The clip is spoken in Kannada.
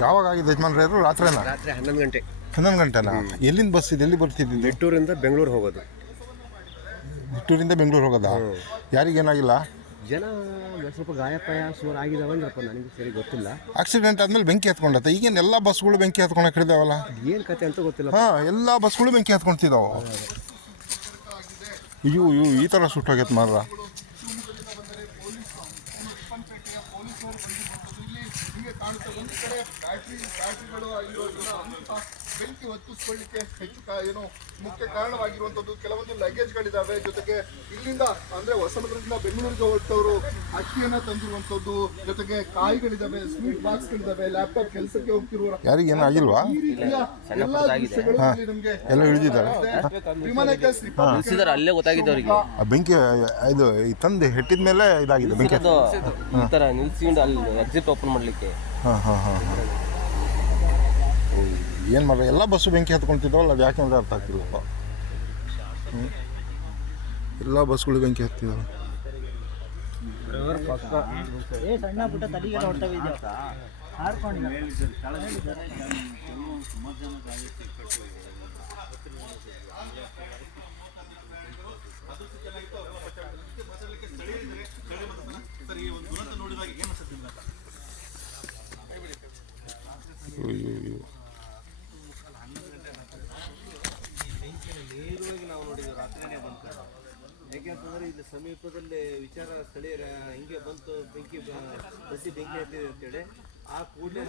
ಯಾವಾಗ ಆಗಿದೆ ಯಜಮಾನ್ರೆ? ಅದು ರಾತ್ರಿನಾ? ರಾತ್ರಿ 11 ಗಂಟೆ. 11 ಗಂಟೆನಾ? ಎಲ್ಲಿಂದ ಬಸ್ ಇದೆ? ಎಲ್ಲಿ ಬರ್ತಿದ್ದೀನಿ? ನಿಟ್ಟೂರಿಂದ ಬೆಂಗಳೂರು ಹೋಗೋದು. ನಿಟ್ಟೂರಿಂದ ಬೆಂಗಳೂರು ಹೋಗೋದಾ? ಯಾರಿಗೇನಾಗಿಲ್ಲ? ಜನ ಸ್ವಲ್ಪ ಗಾಯಪಾಯ ಸೋರ್ ಆಗಿದಾವಲ್ರಪ್ಪ, ನನಗೆ ಸರಿ ಗೊತ್ತಿಲ್ಲ. ಆಕ್ಸಿಡೆಂಟ್ ಆದಮೇಲೆ ಬೆಂಕಿ ಹತ್ಕೊಂಡತ್ತೆ. ಈಗೇನು ಎಲ್ಲ ಬಸ್ಗಳು ಬೆಂಕಿ ಹತ್ಕೊಂಡು ಹಿಡಿದಾವಲ್ಲ? ಏನು ಕತೆ ಅಂತ ಗೊತ್ತಿಲ್ಲ. ಹಾಂ, ಎಲ್ಲ ಬಸ್ಗಳು ಬೆಂಕಿ ಹತ್ಕೊಳ್ತಿದ್ದಾವೆ. ಅಯ್ಯೋ ಈ ಥರ ಸುಟ್ಟೋಗೈತೆ ಮಾರ್ರ. ಬೆಂಕಿ ಹೊತ್ತಿಸ್ಕೊಳ್ಳಿಕ್ಕೆ ಹೆಚ್ಚು ಏನು ಮುಖ್ಯ ಕಾರಣವಾಗಿರುವಂಥದ್ದು ಕೆಲವೊಂದು ಲಗೇಜ್ಗಳಿದ್ದಾವೆ. ಜೊತೆಗೆ ಇಲ್ಲಿಂದ ಅಂದರೆ ಹೊಸನಗರದಿಂದ ಬೆಂಗಳೂರಿಗೆ ಹೊರಟವರು ಅಕ್ಕಿಯನ್ನು ತಂದಿರುವಂಥದ್ದು, ಜೊತೆಗೆ ಕಾಯಿಗಳಿದ್ದಾವೆ, ಸ್ವೀಟ್ ಬಾಕ್ಸ್ಗಳಿದ್ದಾವೆ, ಲ್ಯಾಪ್ಟಾಪ್ ಕೆಲಸಕ್ಕೆ ಹೋಗ್ತಿರುವ ಯಾರಿಗೇನು ಆಗಿಲ್ವಾ? ಎಲ್ಲ ದೃಶ್ಯಗಳು ನಮಗೆ ಎಲ್ಲ ಇಳಿದಿದ್ದಾರೆ. ಅಲ್ಲೇ ಗೊತ್ತಾಗಿದೆ ಅವರಿಗೆ. ಬೆಂಕಿ ಇದು ತಂದು ಹೆಟ್ಟಿದ ಮೇಲೆ ಇದಾಗಿದೆ ಬೆಂಕಿ. ಈ ಥರ ನಿಲ್ಸ್ಕೊಂಡು ಅಲ್ಲಿ ಎಕ್ಸಿಟ್ ಓಪನ್ ಮಾಡಲಿಕ್ಕೆ. ಹಾಂ ಹಾಂ ಹಾಂ ಹಾಂ. ಏನು ಮಾಡ್ರೆ, ಎಲ್ಲ ಬಸ್ಸು ಬೆಂಕಿ ಹತ್ಕೊಳ್ತಿದ್ದಾವಲ್ಲ, ಅದು ಯಾಕೆ ಅಂತ ಅರ್ಥ ಆಗ್ತಿಲ್ಲಪ್ಪ. ಎಲ್ಲ ಬಸ್ಗಳು ಬೆಂಕಿ ಹತ್ತಿದ್ದಾವೆ. ಸಣ್ಣ ಪುಟ್ಟ ತಲೆಗೆ ಹೊಡ್ತವೆ ನೇರವಾಗಿ ನಾವು ನೋಡಿದ್ವಿ, ರಾತ್ರಿನೇ ಬಂತು. ಯಾಕೆಂತಂದ್ರೆ ಇಲ್ಲಿ ಸಮೀಪದಲ್ಲಿ ವಿಚಾರ ಸ್ಥಳೀಯರ ಹಿಂಗೆ ಬಂತು, ಬೆಂಕಿ ಬಸ್ಸಿ ಬೆಂಕಿ ಹತ್ತಿದೆ ಅಂತೇಳಿ ಆ ಕೂಡಲೇ